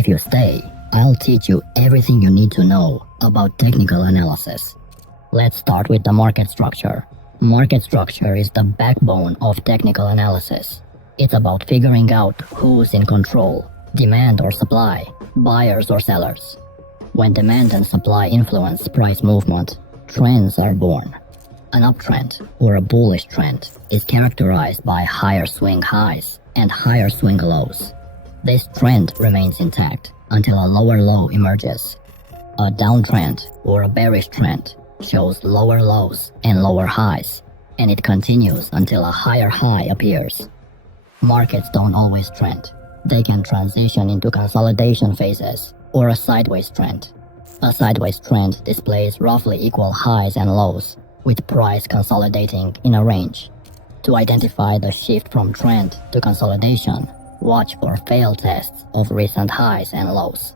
If you stay, I'll teach you everything you need to know about technical analysis. Let's start with the market structure. Market structure is the backbone of technical analysis. It's about figuring out who's in control, demand or supply, buyers or sellers. When demand and supply influence price movement, trends are born. An uptrend, or a bullish trend, is characterized by higher swing highs and higher swing lows. This trend remains intact until a lower low emerges. A downtrend, or a bearish trend, shows lower lows and lower highs, and it continues until a higher high appears. Markets don't always trend. They can transition into consolidation phases or a sideways trend. A sideways trend displays roughly equal highs and lows, with price consolidating in a range. To identify the shift from trend to consolidation, watch for failed tests of recent highs and lows.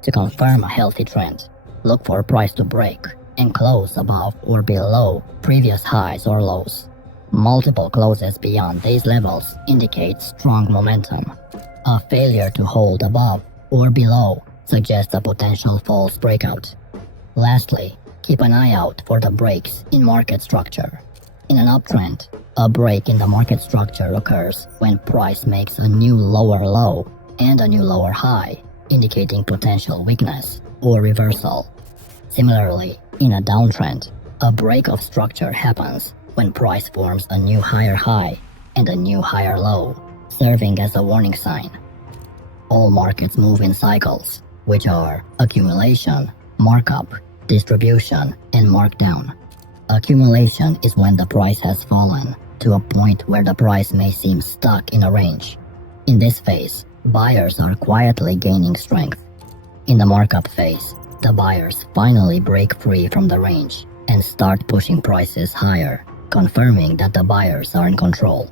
To confirm a healthy trend, look for price to break and close above or below previous highs or lows. Multiple closes beyond these levels indicate strong momentum. A failure to hold above or below suggests a potential false breakout. Lastly, keep an eye out for the breaks in market structure. In an uptrend, a break in the market structure occurs when price makes a new lower low and a new lower high, indicating potential weakness or reversal. Similarly, in a downtrend, a break of structure happens when price forms a new higher high and a new higher low, serving as a warning sign. All markets move in cycles, which are accumulation, markup, distribution, and markdown. Accumulation is when the price has fallen to a point where the price may seem stuck in a range. In this phase, buyers are quietly gaining strength. In the markup phase, the buyers finally break free from the range and start pushing prices higher, confirming that the buyers are in control.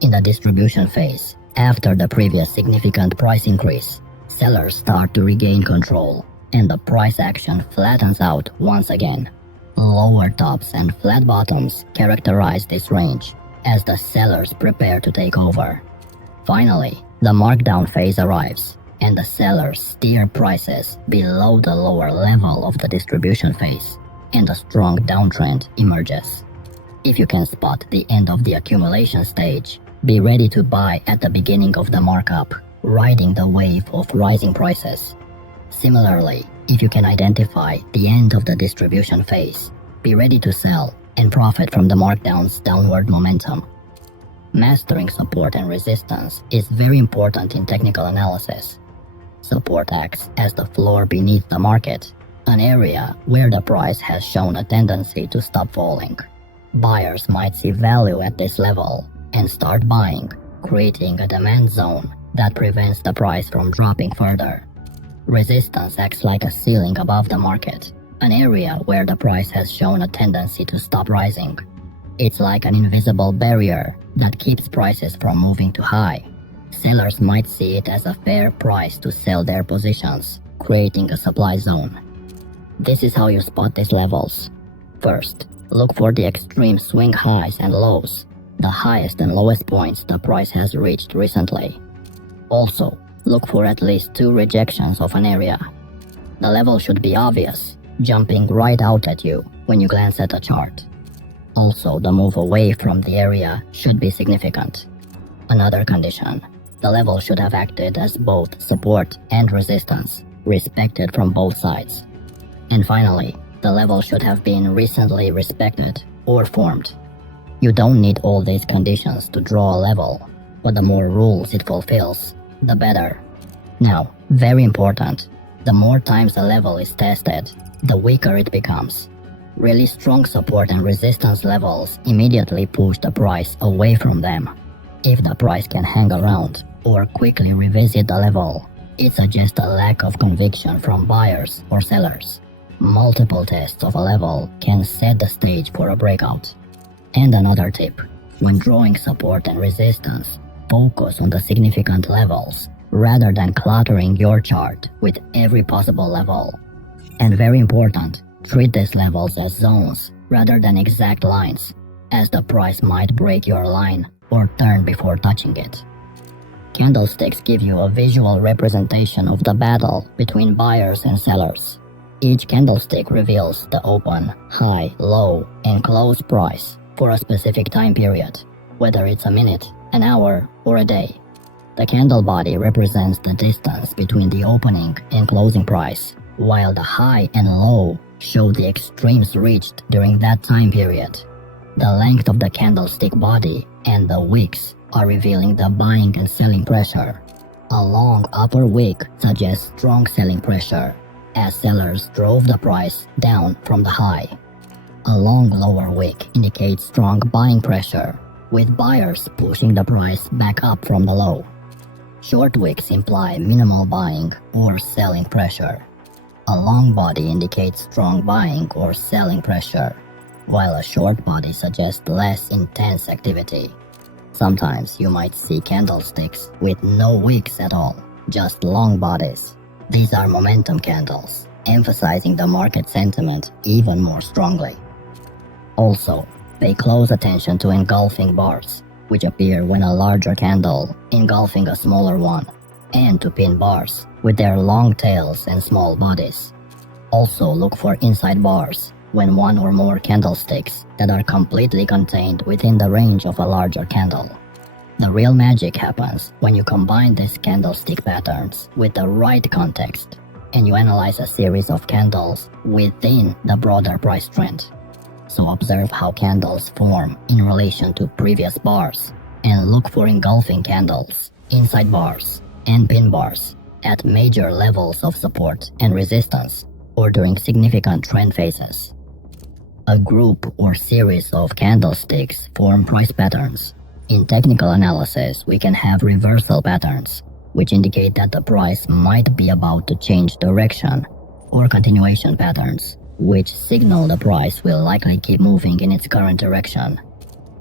In the distribution phase, after the previous significant price increase, sellers start to regain control, and the price action flattens out once again. Lower tops and flat bottoms characterize this range as the sellers prepare to take over. Finally, the markdown phase arrives, and the sellers steer prices below the lower level of the distribution phase, and a strong downtrend emerges. If you can spot the end of the accumulation stage, be ready to buy at the beginning of the markup, riding the wave of rising prices. Similarly, if you can identify the end of the distribution phase, be ready to sell and profit from the markdown's downward momentum. Mastering support and resistance is very important in technical analysis. Support acts as the floor beneath the market, an area where the price has shown a tendency to stop falling. Buyers might see value at this level and start buying, creating a demand zone that prevents the price from dropping further. Resistance acts like a ceiling above the market, an area where the price has shown a tendency to stop rising. It's like an invisible barrier that keeps prices from moving too high. Sellers might see it as a fair price to sell their positions, creating a supply zone. This is how you spot these levels. First, look for the extreme swing highs and lows, the highest and lowest points the price has reached recently. Also, look for at least 2 rejections of an area. The level should be obvious, jumping right out at you when you glance at a chart. Also, the move away from the area should be significant. Another condition, the level should have acted as both support and resistance, respected from both sides. And finally, the level should have been recently respected or formed. You don't need all these conditions to draw a level, but the more rules it fulfills, the better. Now, very important, the more times the level is tested, the weaker it becomes. Really strong support and resistance levels immediately push the price away from them. If the price can hang around or quickly revisit the level, it suggests a lack of conviction from buyers or sellers. Multiple tests of a level can set the stage for a breakout. And another tip, when drawing support and resistance, focus on the significant levels rather than cluttering your chart with every possible level. And very important, treat these levels as zones rather than exact lines, as the price might break your line or turn before touching it. Candlesticks give you a visual representation of the battle between buyers and sellers. Each candlestick reveals the open, high, low, and close price for a specific time period, whether it's a minute, an hour, or a day. The candle body represents the distance between the opening and closing price, while the high and low show the extremes reached during that time period. The length of the candlestick body and the wicks are revealing the buying and selling pressure. A long upper wick suggests strong selling pressure, as sellers drove the price down from the high. A long lower wick indicates strong buying pressure, with buyers pushing the price back up from the low. Short wicks imply minimal buying or selling pressure. A long body indicates strong buying or selling pressure, while a short body suggests less intense activity. Sometimes you might see candlesticks with no wicks at all, just long bodies. These are momentum candles, emphasizing the market sentiment even more strongly. Also, pay close attention to engulfing bars, which appear when a larger candle engulfing a smaller one, and to pin bars with their long tails and small bodies. Also look for inside bars when one or more candlesticks that are completely contained within the range of a larger candle. The real magic happens when you combine these candlestick patterns with the right context, and you analyze a series of candles within the broader price trend. So observe how candles form in relation to previous bars, and look for engulfing candles, inside bars, and pin bars at major levels of support and resistance, or during significant trend phases. A group or series of candlesticks form price patterns. In technical analysis, we can have reversal patterns, which indicate that the price might be about to change direction, or continuation patterns, which signal the price will likely keep moving in its current direction.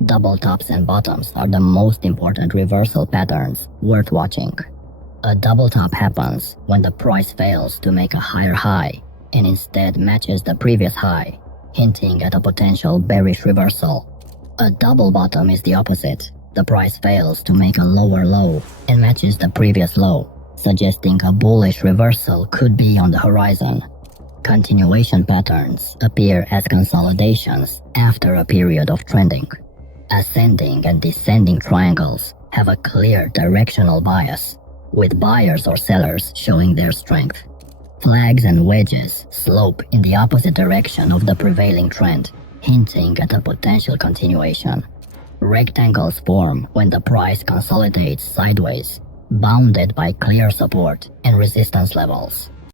Double tops and bottoms are the most important reversal patterns worth watching. A double top happens when the price fails to make a higher high and instead matches the previous high, hinting at a potential bearish reversal. A double bottom is the opposite. The price fails to make a lower low and matches the previous low, suggesting a bullish reversal could be on the horizon. Continuation patterns appear as consolidations after a period of trending. Ascending and descending triangles have a clear directional bias, with buyers or sellers showing their strength. Flags and wedges slope in the opposite direction of the prevailing trend, hinting at a potential continuation. Rectangles form when the price consolidates sideways, bounded by clear support and resistance levels.